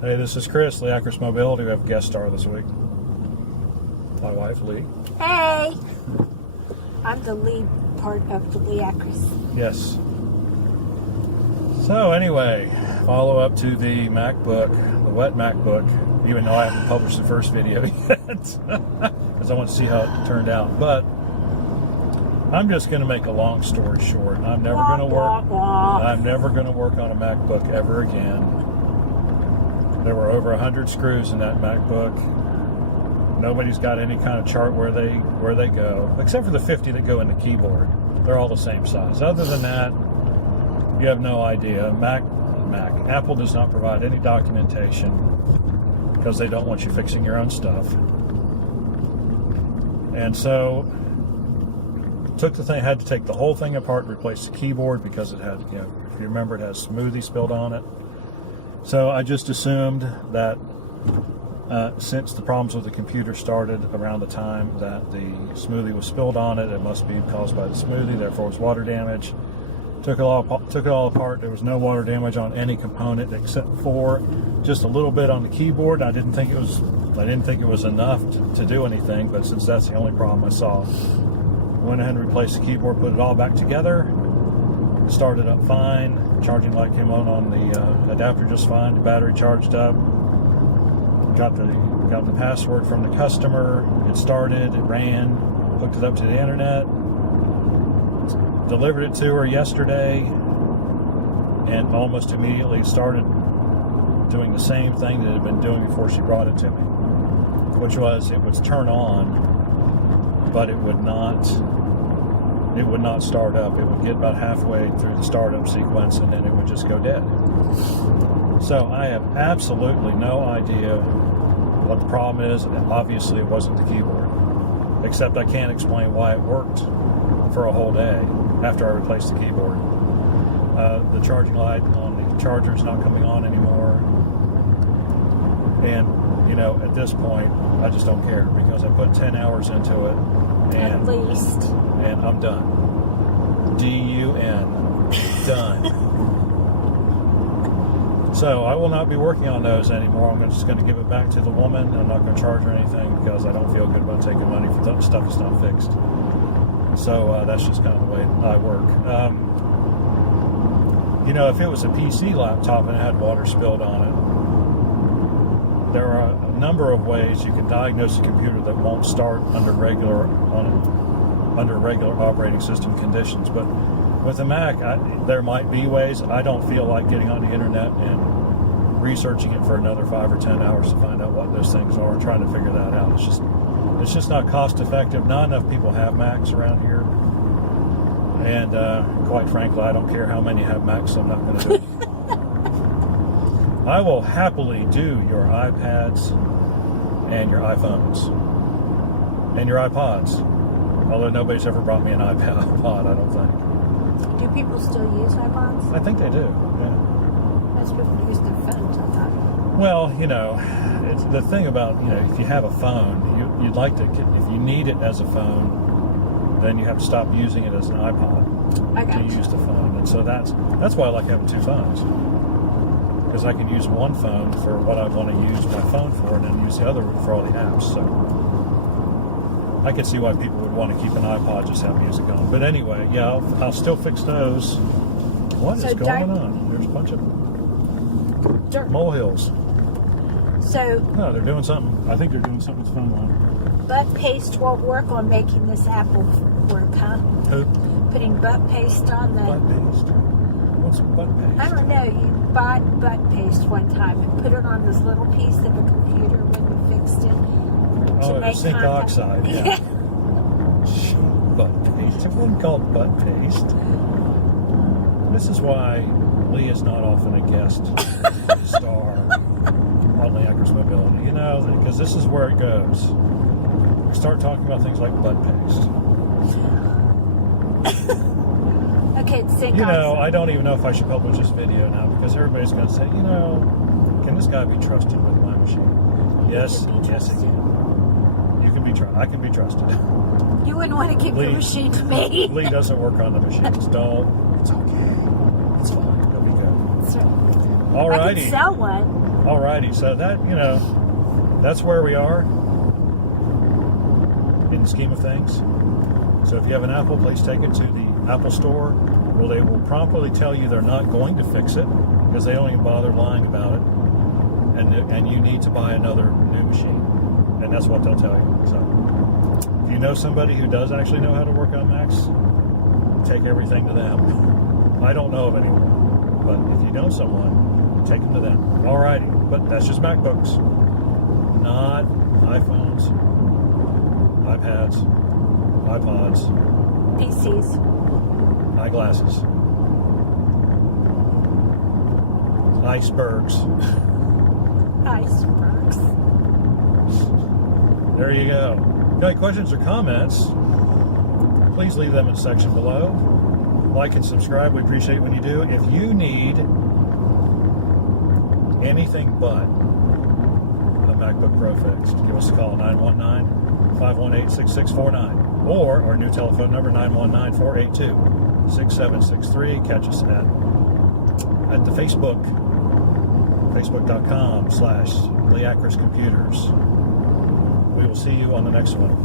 Hey, this is Chris, Leacris Mobility. We have a guest star this week. My wife, Lee. Hey! I'm the lead part of the Leacris. Yes. So anyway, follow up to the MacBook, the wet MacBook, even though I haven't published the first video yet, because I want to see how it turned out. But I'm just going to make a long story short. I'm never going to work. I'm never going to work on a MacBook ever again. There were over 100 screws in that MacBook. Nobody's got any kind of chart where they go, except for the 50 that go in the keyboard. They're all the same size. Other than that, you have no idea. Apple does not provide any documentation because they don't want you fixing your own stuff. And so, had to take the whole thing apart and replace the keyboard because it had, if you remember, it has smoothie spilled on it. So I just assumed that since the problems with the computer started around the time that the smoothie was spilled on it, it must be caused by the smoothie, therefore it was water damage. Took it all apart. There was no water damage on any component except for just a little bit on the keyboard. I didn't think it was enough to do anything, but since that's the only problem I saw, went ahead and replaced the keyboard, put it all back together, started up fine. Charging light came on the adapter just fine. The battery charged up. Got the password from the customer. It started. It ran. Hooked it up to the internet. Delivered it to her yesterday, and almost immediately started doing the same thing that it had been doing before she brought it to me, which was it would turn on, but it would not start up. It would get about halfway through the startup sequence, and then it would just go dead. So I have absolutely no idea what the problem is, and obviously it wasn't the keyboard, except I can't explain why it worked for a whole day after I replaced the keyboard. The charging light on the charger is not coming on anymore, and at this point I just don't care because I put 10 hours into it, and at least, and I'm done. D-U-N, done. So I will not be working on those anymore. I'm just going to give it back to the woman. I'm not going to charge her anything because I don't feel good about taking money for stuff that's not fixed. So that's just kind of the way I work. If it was a PC laptop and it had water spilled on it, there are a number of ways you can diagnose a computer that won't start under regular operating system conditions. But with a Mac, there might be ways. I don't feel like getting on the internet and researching it for another 5 or 10 hours to find out what those things are and trying to figure that out. It's just not cost effective. Not enough people have Macs around here. And quite frankly, I don't care how many have Macs, so I'm not going to do it. I will happily do your iPads and your iPhones and your iPods. Although nobody's ever brought me an iPod, I don't think. do people still use iPods? I think they do, yeah. Most people use their phones, I thought. Well, it's the thing about, if you have a phone, you'd like to, if you need it as a phone, then you have to stop using it as an iPod to use the phone. And so that's why I like having two phones. Because I can use one phone for what I want to use my phone for, and then use the other for all the apps. So I can see why people would want to keep an iPod, just have music on. But anyway, yeah, I'll still fix those. What is going on? There's a bunch of molehills. So no, they're doing something. I think they're doing something with the phone line. Butt paste won't work on making this apple work, huh? Who? Putting butt paste on the... Butt paste? What's butt paste? I don't know. You bought butt paste one time and put it on this little piece of a computer when you fixed it. Oh, it was zinc oxide, yeah. Butt paste. It wasn't called butt paste. This is why Lee is not often a guest star on Leacris Mobility. Because this is where it goes. We start talking about things like butt paste. Okay, it's zinc oxide. I don't even know if I should publish this video now because everybody's going to say, can this guy be trusted with my machine? Yes, yes, he can. You can be trusted. I can be trusted. You wouldn't want to give your machine to me. Lee doesn't work on the machines. Don't. It's okay. It's fine. It'll be good. That's right. All righty. I can sell one. Alrighty, so that, that's where we are in the scheme of things. So if you have an Apple, please take it to the Apple Store. Well, they will promptly tell you they're not going to fix it because they don't even bother lying about it. And you need to buy another new machine. And that's what they'll tell you. So if you know somebody who does actually know how to work on Macs, take everything to them. I don't know of anyone, but if you know someone, take them to them. Alrighty, but that's just MacBooks, not iPhones, iPads, iPods, PCs. eyeglasses, icebergs. Icebergs. There you go. If you got any questions or comments, please leave them in the section below. Like and subscribe. We appreciate when you do. If you need anything but a MacBook Pro fixed, give us a call, 919-518-6649. Or our new telephone number, 919-482-6763. Catch us at the Facebook, facebook.com/LeAcris Computers. We will see you on the next one.